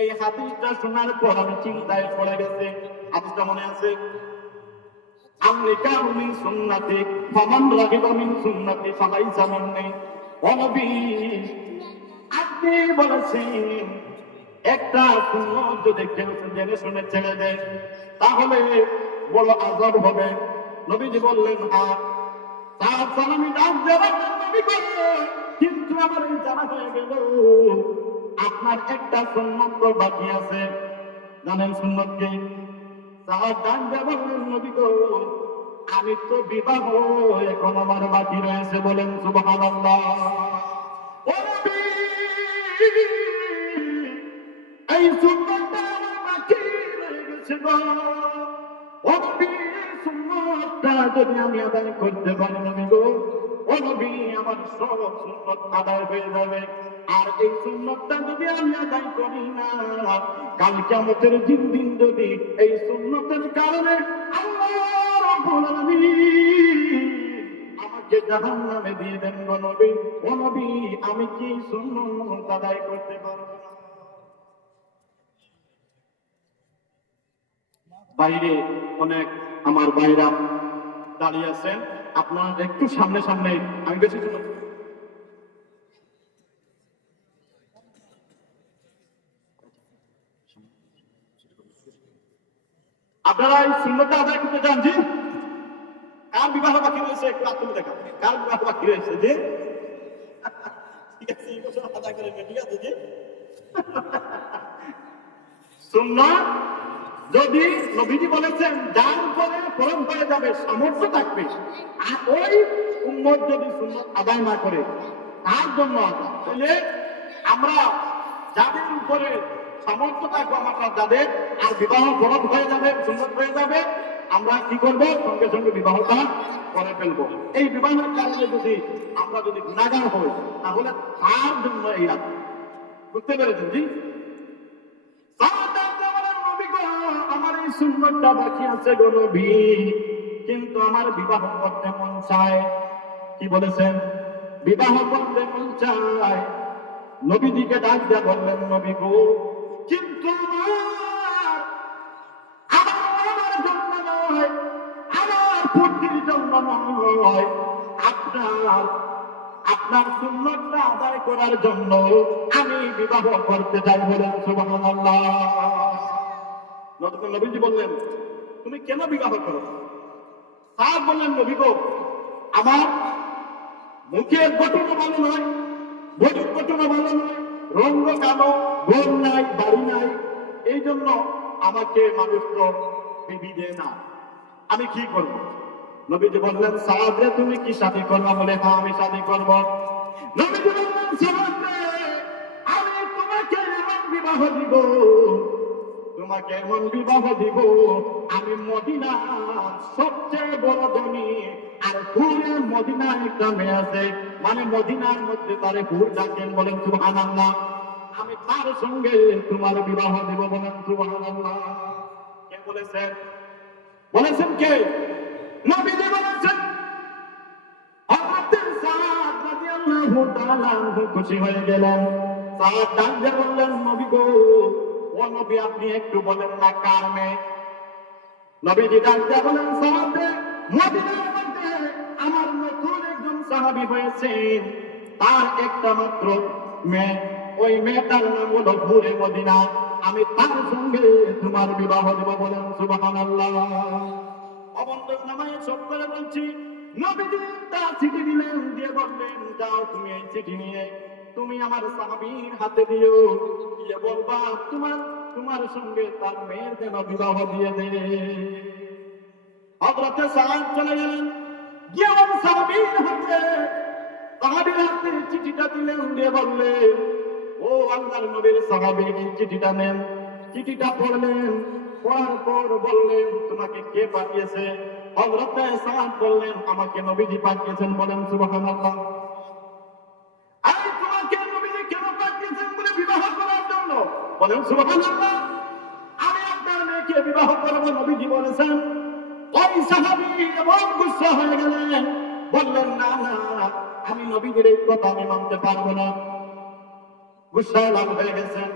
এই হাদিসটা শোনার পর আমি চিন্তায় পড়ে গেছে। হাদিসটা মনে আছে? আমলিকা মিন সুন্নতি ফামান রাগিবা মিন সুন্নতি ফালাইসা মিন্নি। ও নবী, আপনি বলেছেন একটা সুন্নত যদি কেউ জেনে শুনে ছেড়ে দেয় তাহলে বড় আযাব হবে। নবীজি বললেন হ্যাঁ। তারপর আমি ডাক দেব নবী গো, কিন্তু আমার এই জানা হয়ে গেল আপনার একটা সুন্নত বাকি আছে। জানেন সুন্নত কি? তার ডাক দেব নবী গো, আমি তো বিবাহ এখন আমার বাকি রয়েছে। বলেন সুবহানাল্লাহ। ও নবী, এই সুন্নতটা আমার বাকি রয়ে গেছে গো। ও নবী, এই সুন্নতটা যদি আমি আদায় করতে পারি নবী গো, ও নবী, আমার সব সুন্নত আদায় হয়ে যাবে। আর এই সুন্নতটা যদি আমি আদায় করি না, কাল কিয়ামতের দিন যদি এই সুন্নতের কারণে আল্লাহ রাব্বুল আলামিন আমাকে জাহান্নামে দিয়ে দেন গো নবী, ও নবী, আমি কি সুন্নত আদায় করতে পারবো না? বাইরে অনেক আমার ভাইরা দাঁড়িয়ে আছেন, আপনারা একটু সামনে সামনে, আমি বেশি সময় আপনারা এই সুন্নতটা আদায় করতে চান? জি। কার বিবাহ বাকি রয়েছে একটু আত্মীয় দেখা, কার বিবাহ বাকি রয়েছে? জি, ঠিক আছে, এই বছর আদায় করে ঠিক আছে। জি, সুন্নাত যদি নবীজি বলেছেন যার উপরে ফরজ হয়ে যাবে, সামর্থ্য থাকবে, আর ওই উম্মত যদি সুন্নাত আদায় না করে তার জন্য আদায়। তাহলে আমরা যাদের উপরে সামর্থ্য থাকবো, আমরা যাদের আর বিবাহ ফরজ হয়ে যাবে, সুন্নাত হয়ে যাবে, আমরা কি করবো? সঙ্গে সঙ্গে বিবাহটা করে ফেলবো। এই বিবাহের কারণে যদি আমরা যদি গুনাহগার হই তাহলে তার জন্য এই আদায়। বুঝতে পেরেছেন? জি। আমার এই সুন্নতটা বাকি আছে গো নবী, কিন্তু আমার বিবাহ করতে মন চায়। কি বলেছেন? বিবাহ করতে মন চায়। নবীজিকে ডাক দিয়ে বললেন নবী গো, কিন্তু আমার জন্য নয়, আমার ফুর্তির জন্য নয়, আপনার সুন্নতটা আদায় করার জন্য আমি বিবাহ করতে চাই। বলেন সুবহানাল্লাহ। নবীজি বললেন তুমি কেন বিবাহ করো? সাহাব বললেন নবী গো, আমার মুখের গঠন ভালো নয়, বডির গঠন ভালো নয়, রঙ কালো, ঘর নাই, বাড়ি নাই, এই জন্য আমাকে মানুষ তো বিবি দেয় না, আমি কি করব? নবীজি বললেন সাহাব রে, তুমি কি শাদী করবা? বলে হ্যাঁ, আমি শাদী করব। নবীজি বললেন সাহাব রে, আমি তোমাকে এমন বিবাহ দিব, তোমাকে এমন বিবাহ দিব, আমি মদিনা সবচেয়ে বড় ধনী, আর পুরো মদিনা একটা মেয়ে আছে, মানে মদিনার মধ্যে তারে ভুল ডাকেন। বলেন সুবহানাল্লাহ। আমি তার সঙ্গে তোমার বিবাহ দিব। বলেন সুবহানাল্লাহ। কে বলেছেন? বলেছেন কে? নবীজি বলেছেন। হযরত সাদ রাদিয়াল্লাহু তাআলা আনহু খুশি হয়ে গেলেন। সাদ ডাক দিয়ে বললেন নবী গো, ও নবী, আপনি একটু বলেন না কার মেয়ে? নবীজি ডাক দিয়ে বলেন সাহাব রে, মদিনার মধ্যে আমার নতুন একজন সাহাবী হয়েছেন, তার একটা মাত্র মেয়ে, ওই মেয়েটার নাম হলো নূরে মদিনা, আমি তার সঙ্গে তোমার বিবাহ দেব। বলেন সুবহানাল্লাহ। অবন্ধন নামায় সব করে বলছি, নবীজি তার চিঠি দিলেন, দিয়ে বললেন যাও তুমি এই চিঠি নিয়ে তুমি আমার সাহাবীর হাতে দিও, দিয়ে বলবা তোমার সঙ্গে তার মেয়ের যেন বিবাহ দিয়ে দে। হযরতে সাদ চলে গেলেন, গিয়ে আমার সাহাবীর হাতে চিঠিটা দিলেন, দিয়ে বললেন ও আল্লাহর নবীর সাহাবী, চিঠিটা নেন। চিঠিটা পড়লেন, পড়ার পর বললেন তোমাকে কে পাঠিয়েছে? হযরতে সাদ বললেন আমাকে নবীজি পাঠিয়েছেন। বলেন সুবহানাল্লাহ। আরে তোমাকে নবীজি কেন পাঠিয়েছেন? বলে বিবাহ করার জন্য। বলেন সুবহানাল্লাহ। আমি আপনার মেয়েকে বিবাহ করব, নবীজি বলেছেন। ওই সাহাবী এমন গুসা হয়ে গেলেন, বললেন না না, আমি নবীজির এই কথা আমি মানতে পারবো না। গুসায় লাভ হয়ে গেছেন।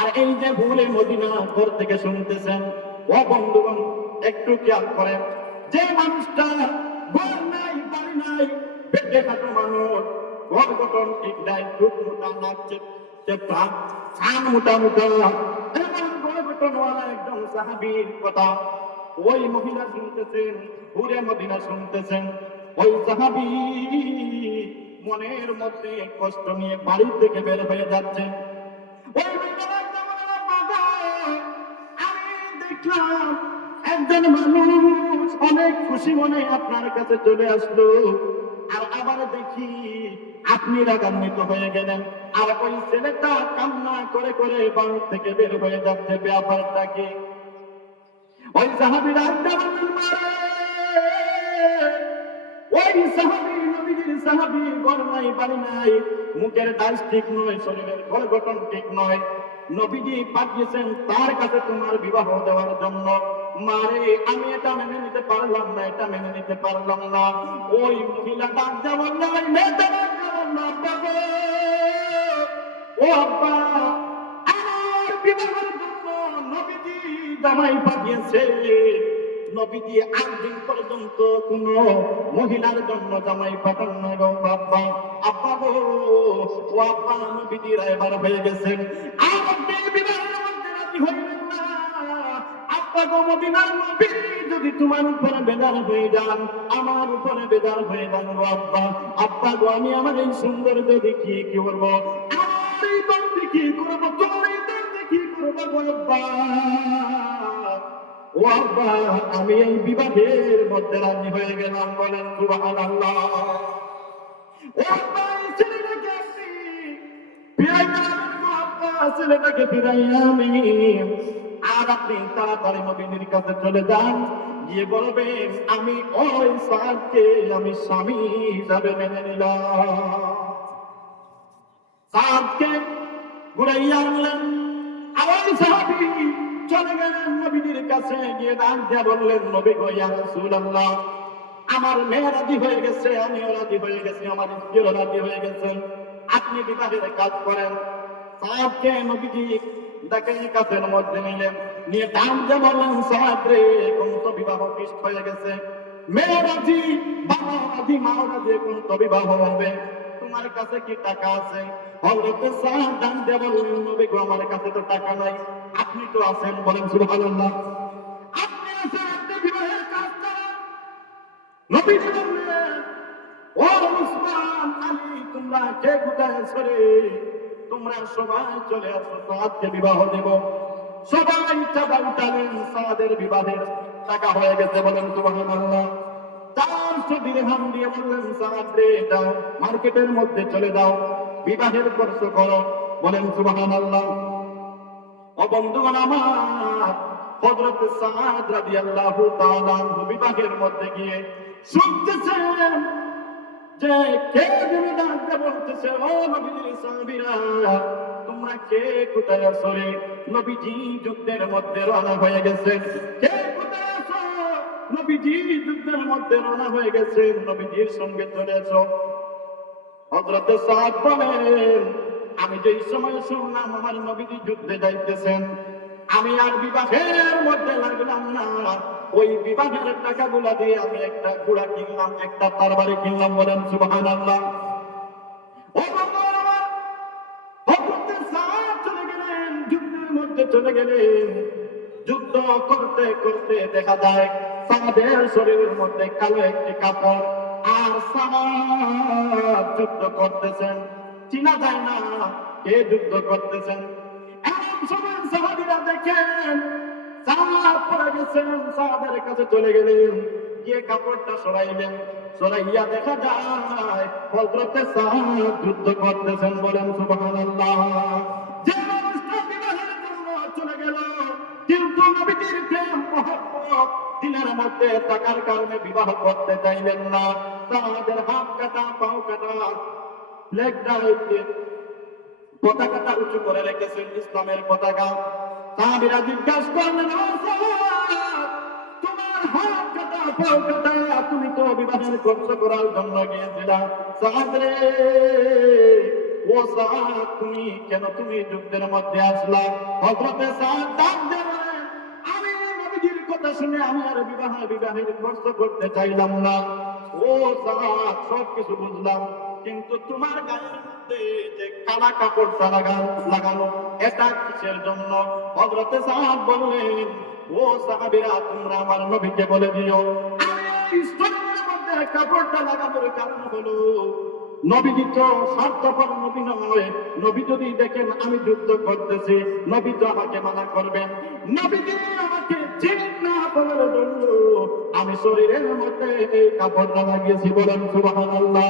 আর এই যে ভুলে মদিনা ঘর থেকে শুনতেছেন, ও বন্ধুগণ একটু খেয়াল করেন, যে মানুষটা ঘর নাই বাড়ি নাই, পেটে খাটো মানুষ, ঘর গঠন ঠিক নাই, চোখ মোটা নাচছে চেপটা, কান মোটা মোটা, এমন ঘর গঠনওয়ালা একজন সাহাবীর কথা ওই মহিলা শুনতেছেন, ঘুরে মদিনা শুনতেছেন। ওই সাহাবী মনের মধ্যে কষ্ট নিয়ে বাড়ি থেকে বের হয়ে যাচ্ছেন। ওই মহিলার জামানার বাবা, আমি দেখলাম একজন মানুষ অনেক খুশি মনে আপনার কাছে চলে আসলো, আর আবার দেখি আপনি রাগান্বিত হয়ে গেলেন, আর ওই ছেলেটা কান্না করে করে বাড়ি থেকে বের হয়ে যাচ্ছে, ব্যাপারটা কি? ওই সাহাবীরা ওই সাহাবী নবীজির সাহাবী, ঘর নাই বাড়ি নাই, মুখের ডাস ঠিক নয়, শরীরের ঘর গঠন ঠিক নয়, নবীজি পাঠিয়েছেন তার কাছে তোমার বিবাহ দেওয়ার জন্য। মারে আমি এটা মেনে নিতে পারলাম না, এটা মেনে নিতে পারলাম না। ওই মহিলা ডাক দেওয়ার নয়, মেয়েটা ডাক দেওয়ার না, বাবা ও আব্বা, আমার বিবাহের জন্য নবীজি জামাই পাঠিয়েছে। নবীজি 8 দিন পর্যন্ত কোন মহিলার জন্য জামাই পাঠান না গো বাবা। আব্বা গো, ও আব্বা, নবীজি এবার হয়ে গেছেন, আর আপনি বিবাহের মধ্যে রাজি হইলেন না। আব্বা গো, মদিনার নবী যদি তোমার উপরে বেজার হয়ে যান, আমার উপরে বেজার হয়ে যান গো আব্বা। আব্বা গো, আমি আমার এই সৌন্দর্য দেখি কি করবো, আমার এই দম দেখি করবো, তোমার এই দম দেখি করবো গো আব্বা। ও আব্বা, আমি এই বিবাহের মধ্যে রাজি হয়ে গেলাম, বলেন সুবহানাল্লাহ। ও আব্বা, এই ছেলেটাকে আপনি ফিরাইয়া আনেন গো আব্বা, ছেলেটাকে ফিরাইয়া আমি, আর আপনি তাড়াতাড়ি নবীর কাছে চলে যান, গিয়ে বলবেন আমি ওই সাদকে আমি স্বামী হিসাবে মেনে নিলাম। সাদকে ঘুরাইয়া আনলেন, আর ওই সাহাবী চলে গেলেন নবীর কাছে, গিয়ে ডাক দিয়া বললেন, নবী গো ইয়া রাসূলুল্লাহ, আমার মেয়ে রাজি হয়ে গেছে, আমিও রাজি হয়ে গেছি, আমার স্ত্রীও রাজি হয়ে গেছেন, আপনি বিবাহের কাজ করেন। সাহাবকে নবীজি ডাকে কাছের মধ্যে নিলেন, নিয়ে ডাক দিয়া বললেন, সাহাব রে, এখন তো বিবাহ ফিক্সড হয়ে গেছে, মেয়ে রাজি, বাবা রাজি, মাও রাজি, এখন তো বিবাহ হবে, তোমার কাছে কি টাকা আছে? হযরত সাদ ডাক দিয়া বললেন, নবী গো আমার কাছে তো টাকা নাই, আপনি তো আছেন, বলেন সুবহানাল্লাহ, আপনি আছেন, আপনি বিবাহের কাজ করেন। নবীজি বললেন, ও উসমান, আলী, তোমরা কে কোথায় আছো রে? তোমরা সবাই চলে আসো, সাদকে বিবাহ দেব। সবাই টাকা উঠালেন, সাদের বিবাহের টাকা হয়ে গেছে, বলেন সুবহানাল্লাহ। 400 দিরহাম দিয়ে বললেন, সাদ রে, যাও মার্কেটের মধ্যে চলে যাও, বিবাহের খরচ করো, বলেন সুবহানাল্লাহ। ও বন্ধুগণ আমার, হযরত সাদ রাদিয়াল্লাহু তাআলা বিবাহের মধ্যে গিয়ে শুনতেছেন যে কে যেন ডাকতে বলতেছে, ও নবীর সাহাবীরা, তোমরা কে কোথায় আছো রে? নবীজি যুদ্ধের মধ্যে রওনা হয়ে গেছেন। কে কোথায় আছো? নবীজি যুদ্ধের মধ্যে রওনা হয়ে গেছেন, নবীজির সঙ্গে চলে এসো। হযরত সাদ বলেন, আমি যেই সময় শুনলাম আমার নবীজি যুদ্ধে যাইতেছেন, আমি আর বিবাহের মধ্যে লাগলাম না, ওই বিবাহের টাকাগুলা দিয়ে আমি একটা ঘোড়া কিনলাম, একটা তরবারি কিনলাম, বলেন সুবহানাল্লাহ। ও বাবার আমার, হযরত সাদ চলে গেলেন, যুদ্ধের মধ্যে চলে গেলেন। যুদ্ধ করতে করতে দেখা যায় সাদের শরীরের মধ্যে কালো একটি কাপড়, আর সাদ যুদ্ধ করতেছেন, চিনা যায় না কে যুদ্ধ করতেছেন। এমন সময় সাহাবীরা দেখেন সাদ পড়ে গেছেন, সাদের কাছে চলে গেলেন, গিয়ে কাপড়টা সরাইলেন, সরাইয়া দেখা যায় হযরত সাদ যুদ্ধ করতেছেন, বলেন সুবহানাল্লাহ। যে মানুষটা বিবাহের জন্য চলে গেল, কিন্তু নবীজির প্রেম মহব্বত দিলের মধ্যে থাকার কারণে বিবাহ করতে চাইলেন না, সাদের হাত কাটা, পাও কাটা, লেগটা পতাকাটা উঁচু করে রেখেছেন, ইসলামের পতাকা। সাহাবীরা জিজ্ঞাসা করলেন, ও সাদ, তোমার হাত কাটা, পাও কাটা, তুমি তো বিবাহের খরচ করার জন্য গিয়েছিলা, সাদ রে, ও সাদ তুমি কেন তুমি যুদ্ধের মধ্যে আসলা? হযরতে সাদ ডাক দিয়ে বলেন, আমি নবীজির কথা শুনে আমি আর বিবাহের খরচ করতে চাইলাম না। ও সাদ সবকিছু বুঝলাম, কিন্তু তোমার গায়ের মধ্যে যে কালা কাপড়টা লাগানো এটা কিসের জন্য? হযরতে সাদ বললেন, ও সাহাবীরা তোমরা আমার নবীকে বলে দিও আমি এই শরীরের মধ্যে কাপড়টা লাগানোর কারণ হলো নবীজি তো স্বার্থপর নবী নয়। নবী যদি দেখেন আমি যুদ্ধ করতেছি, নবী তো আমাকে মানা করবেন। নবীজি আমাকে চিনেন না বলার জন্য আমি শরীরের মধ্যে এই কাপড়টা লাগিয়েছি। বলেন সুবহানাল্লাহ।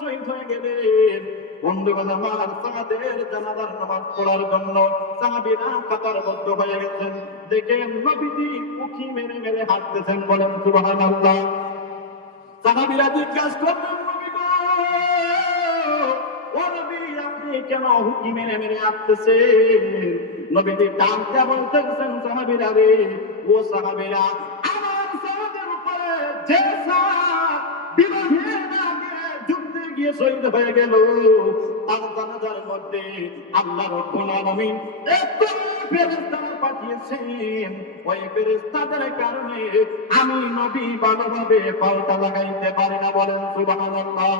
শহীদ হয়ে গেলেন। বন্ধুগণ আমার, সাহাদের জানাজার নামাজ পড়ার জন্য সাহাবীরা কাতারবদ্ধ হয়ে গেছেন। দেখেন নবীজি উঁকি মেরে মেরে হাঁটতেছেন। বলেন সুবহানাল্লাহ। সাহাবীরা জিজ্ঞাসা করলেন, নবী গো, ও নবী আপনি কেন উঁকি মেরে মেরে হাঁটতেছেন? নবীজি ডাকতে বলতেছেন, সাহাবীরা রে, ও সাহাবীরা, আমার সাহাদের উপরে যে সাহাব বিবাহের আগে যুদ্ধে গিয়ে শহীদ হয়ে গেল, তার জানাজার মধ্যে আল্লাহ রাব্বুল আলামিন এত ফেরেশতা পাঠিয়েছেন। ওই ফেরেশতাদের কারণে আমি নবী ভালোভাবে পাল্টা লাগাইতে পারি না। বলেন সুবহানাল্লাহ।